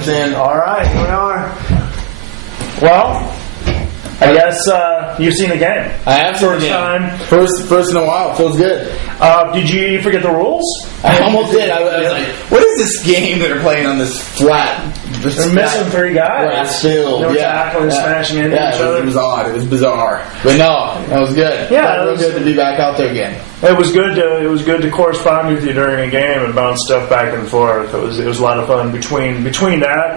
jumps in. All right, here we are. Well, I guess you've seen the game. I have seen First the game. time. First in a while. Feels good. Did you forget the rules? I almost did. I was like, what is this game that are playing on this flat? They're missing three guys. Grass field. They were tackling, smashing into each other. It was odd. It was bizarre. But no, that was good. Yeah, it was good to be back out there again. It was good to correspond with you during a game and bounce stuff back and forth. It was a lot of fun between that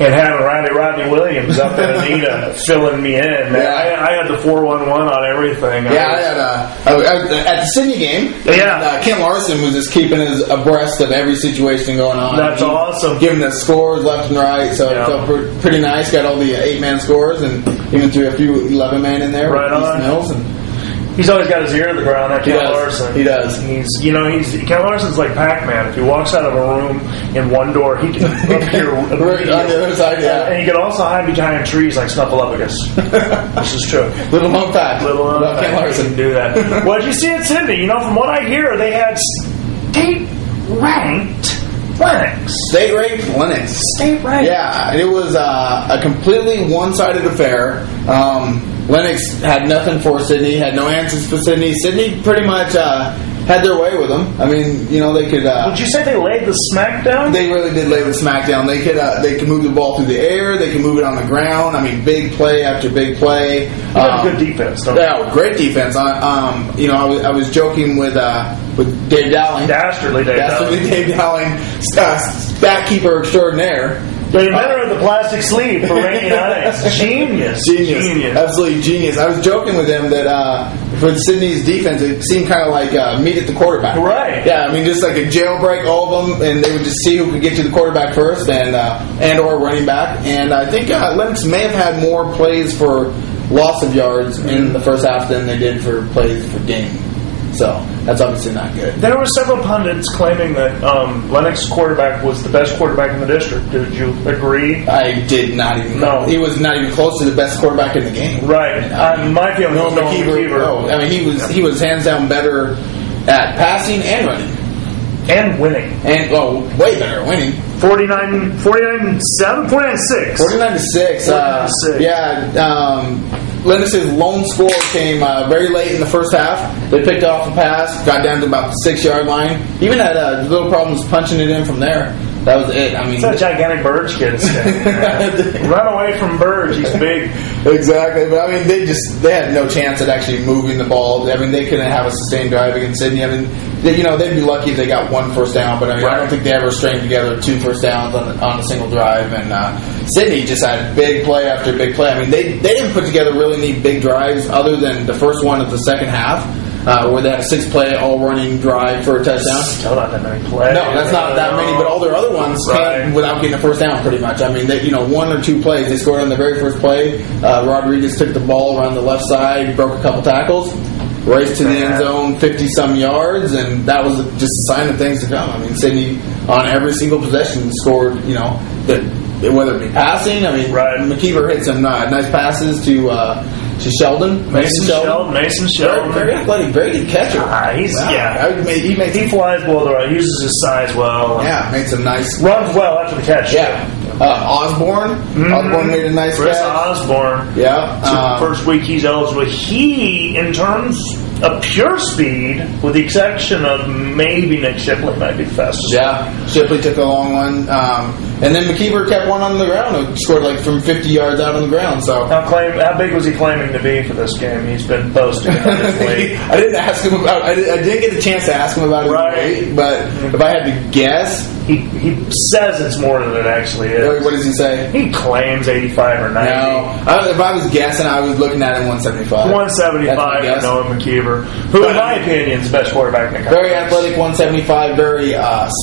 and having Rodney Williams up at Anita filling me in. Yeah. I had the 411 on everything. Yeah, I had at the Sydney game. Yeah. And, Ken Larson was just keeping us abreast of every situation going on. That's awesome. Giving us scores left and right, so Yeah. it felt pretty nice. Got all the 8-man scores and even threw a few 11-man in there. Right with on. East Mills and He's always got his ear to the ground, that He Ken does. Larson. He does. Ken Larson's like Pac-Man. If he walks out of a room in one door, he can appear right on the other side, yeah. And he can also hide behind trees like Snuffleupagus. This is true. Little known fact. Little about Ken Ken Larson. can do that. What did you see at Sydney? From what I hear, they had state-ranked Lennox. State-ranked Lennox. State-ranked. Yeah, it was a completely one-sided affair. Lennox had nothing for Sydney, had no answers for Sydney. Sydney pretty much had their way with them. I mean, they could. Would you say they laid the smack down? They really did lay the smackdown. They could move the ball through the air. They could move it on the ground. I mean, big play after big play. They have good defense, don't they? Yeah, great defense. I was joking with Dave Dowling. Dastardly Dave Dowling, stat keeper extraordinaire. The inventor of the plastic sleeve for rainy nights. Genius. Absolutely genius. I was joking with him that for Sydney's defense, it seemed kind of like meet at the quarterback. Right. Yeah, I mean, just like a jailbreak, all of them, and they would just see who could get to the quarterback first and or running back. And I think Lennox may have had more plays for loss of yards in the first half than they did for plays for gain. So that's obviously not good. There were several pundits claiming that Lennox quarterback was the best quarterback in the district. Did you agree? I did not even. No. He was not even close to the best quarterback in the game. Right. My feeling was Noah McKeever. No, I mean he was hands down better at passing and running. And winning. And way better at winning. 49-7? 49-6. 49-6. 49-6. Yeah. Lennox's lone score came very late in the first half. They picked off a pass, got down to about the 6-yard line. Even had little problems punching it in from there. That was it. I mean, it's that gigantic Burge kid. Run away from Burge. He's big. Exactly. But I mean, they had no chance at actually moving the ball. I mean, they couldn't have a sustained drive against Sydney. I mean, they'd be lucky if they got one first down. But I mean, I don't think they ever strained together 2 first downs on a single drive. And Sydney just had big play after big play. I mean, they didn't put together really any big drives other than the first one of the second half. Where they had a 6-play all-running drive for a touchdown. Still not that many plays. No, that's not that many, but all their other ones came without getting a first down, pretty much. I mean, 1 or 2 plays. They scored on the very first play. Rodriguez took the ball around the left side, broke a couple tackles, raced to the end zone, 50-some yards, and that was just a sign of things to come. I mean, Sydney, on every single possession, scored, whether it be passing. I mean, McKeever hit some nice passes to Sheldon. Mason Sheldon. Very athletic, very good catcher. He flies well. He uses his size well. Yeah, made some nice. Runs well after the catch. Yeah. Osborne. Mm-hmm. Osborne made a nice Chris catch. Osborne. Yeah. First week he's eligible. He, in terms of pure speed, with the exception of maybe Nick Shipley, might be the fastest. Yeah. Shipley took a long one. And then McKeever kept one on the ground and scored from 50 yards out on the ground. So how big was he claiming to be for this game? He's been posting. I didn't ask him about. I didn't get a chance to ask him about his weight, but if I had to guess, he says it's more than it actually is. What does he say? He claims 85 or 90. No, if I was guessing, I was looking at him 175. 175 for Noah McKeever, who, in my opinion, is the best quarterback in the country. Very athletic, 175, very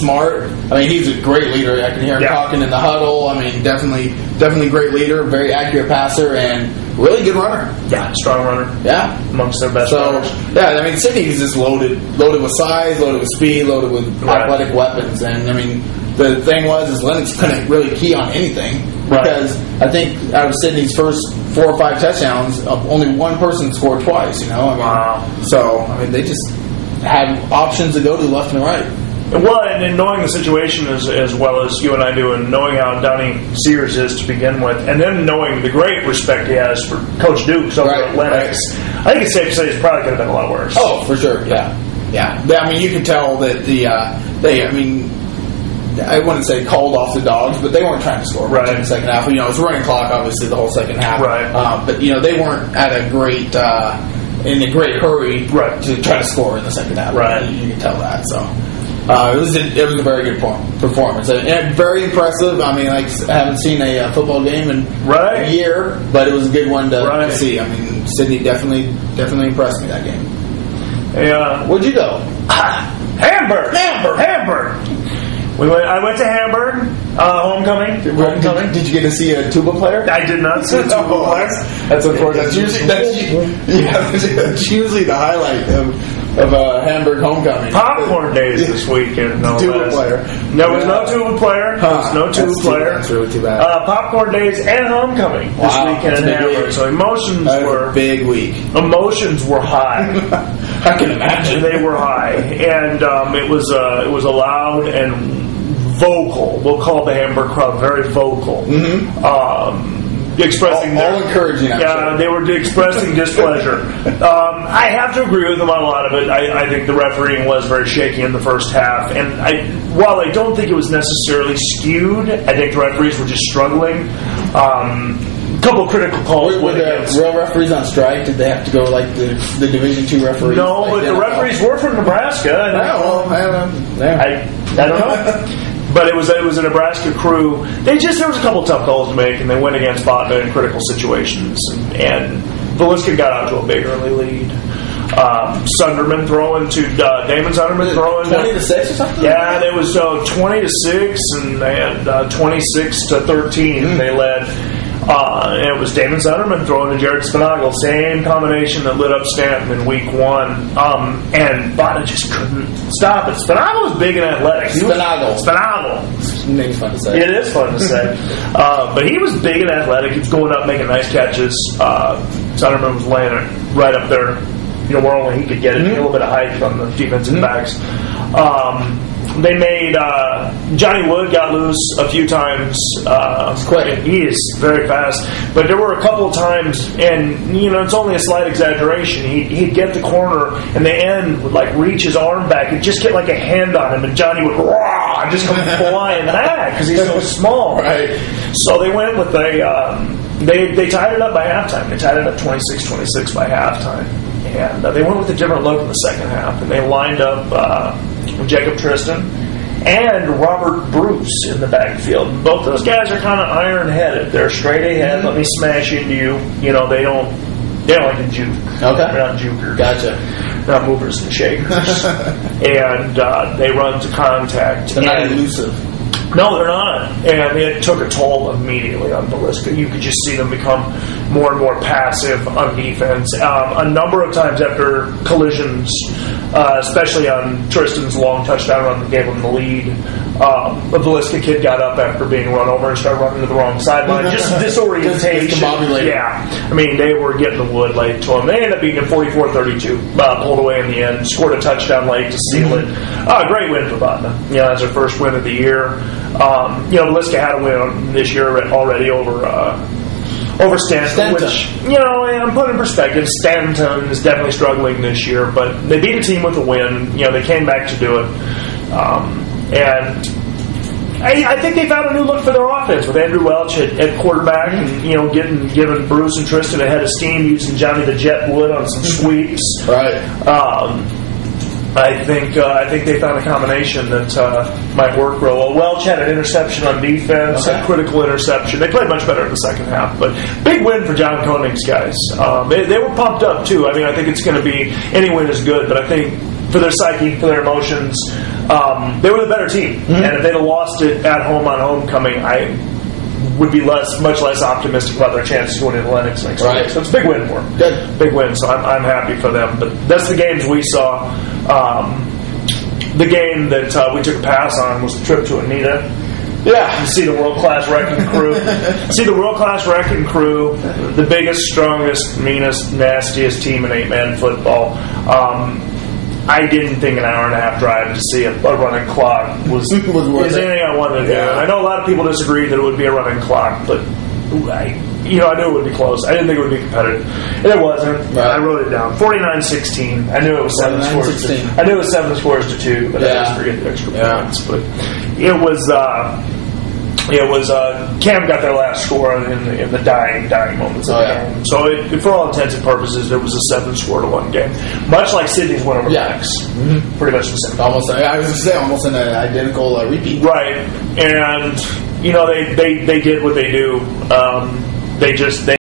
smart. I mean, he's a great leader. I can hear him talking in the huddle. I mean, definitely great leader, very accurate passer, and really good runner. Yeah, strong runner. Yeah. Amongst their best runners. Yeah, I mean, Sydney's just loaded with size, loaded with speed, loaded with athletic weapons. And, I mean, the thing is Lennox couldn't really key on anything because I think out of Sydney's first 4 or 5 touchdowns, only one person scored twice, I mean, wow. So, I mean, they just had options to go to left and right. Well, and knowing the situation as well as you and I do, and knowing how Donnie Sears is to begin with, and then knowing the great respect he has for Coach Dukes over at Lennox, I think it's safe to say it's probably could have been a lot worse. Oh, for sure, yeah. I mean, you could tell that I wouldn't say called off the dogs, but they weren't trying to score much in the second half. It was running clock, obviously, the whole second half. Right. But they weren't at a great in a great hurry to try to score in the second half. Right. You can tell that. So it was a very good performance and very impressive. I mean, I haven't seen a football game in a year, but it was a good one to see. I mean, Sydney definitely impressed me that game. Yeah. Where'd you go? Hamburg. I went to Hamburg, homecoming. Did you get to see a tuba player? I did not see a tuba player. That's unfortunate. That's usually the highlight of Hamburg homecoming. Popcorn days this weekend. No tuba player. There was no tuba player. That's really too bad. Popcorn days and homecoming this weekend in Hamburg. So emotions were a big week. Emotions were high. I can imagine they were high, and it was a loud and vocal. We'll call the Hamburg crowd very vocal. Mm-hmm. Expressing all encouraging. Yeah, they were expressing displeasure. I have to agree with them on a lot of it. I think the refereeing was very shaky in the first half, and while I don't think it was necessarily skewed, I think the referees were just struggling. A couple of critical calls. Were the real referees on strike? Did they have to go like the Division II referees? No, but the referees were from Nebraska. I don't know. But it was a Nebraska crew. There was a couple of tough calls to make, and they went against Botna in critical situations. And Villisca got out to a big early lead. Sunderman throwing to Damon Sunderman throwing 20-6 or something. Yeah, it was 20-6, and they had 26-13. They led. And it was Damon Sunderman throwing to Jared Spinagle, same combination that lit up Stanton in week 1. And Botna just couldn't stop it. Spinagle was big and athletic. Spinagle. Name's fun to say. It is fun to say. But he was big and athletic. He was going up, making nice catches. Sunderman was laying it right up there, where only he could get it. A little bit of height from the defensive backs. They made Johnny Wood got loose a few times. Quick. He is very fast, but there were a couple of times, and it's only a slight exaggeration. He'd get the corner, and the end would reach his arm back and just get a hand on him, and Johnny would just come flying back because he's so small. Right. So they went with they tied it up by halftime. They tied it up 26-26 by halftime, and they went with a different look in the second half, and they lined up. Jacob Tristan and Robert Bruce in the backfield. Both those guys are kind of iron-headed. They're straight ahead. Let me smash into you. They don't like to juke. Okay. They're not jukers. Gotcha. They're not movers and shakers. And they run to contact. They're not elusive. No, they're not. And it took a toll immediately on Villisca. You could just see them become more and more passive on defense. A number of times after collisions, especially on Tristan's long touchdown run that gave them the lead, a Villisca kid got up after being run over and started running to the wrong sideline. Just disorientation. Yeah. I mean, they were getting the wood laid to them. They ended up beating it 44-32. Pulled away in the end. Scored a touchdown late to seal it. Great win for Botna. That's their first win of the year. Villisca had a win this year already over Stanton, which, I'm putting in perspective, Stanton is definitely struggling this year, but they beat a team with a win. They came back to do it. And I think they found a new look for their offense with Andrew Welch at quarterback and, giving Bruce and Tristan a head of steam, using Johnny the Jet Wood on some sweeps. Right. I think they found a combination that might work real well. Welch had an interception on defense, a critical interception. They played much better in the second half, but big win for John Koenig's guys. They were pumped up too. I mean, I think it's going to be any win is good, but I think for their psyche, for their emotions, they were the better team. Mm-hmm. And if they'd have lost it at home on homecoming, I would be much less optimistic about their chances going into Lennox next week. So it's a big win for them. Good. Big win, so I'm happy for them. But that's the games we saw. The game that we took a pass on was the trip to Anita. Yeah. You see the world-class wrecking crew. The biggest, strongest, meanest, nastiest team in 8-man football. I didn't think an hour and a half drive to see a running clock was worth anything I wanted to do. Yeah. I know a lot of people disagree that it would be a running clock, but I knew it would be close. I didn't think it would be competitive. And it wasn't. Right. I wrote it down. 49-16. I knew it was 7 scores. I knew it was 7 scores to 2, but I just forget the extra points. But it was. Cam got their last score in the dying moments of the game. So, for all intents and purposes, it was a 7-score-to-1 game, much like Sydney's win over Max. Mm-hmm. Pretty much the same. Almost, I was going to say, almost an identical repeat. Right, and they did what they do. They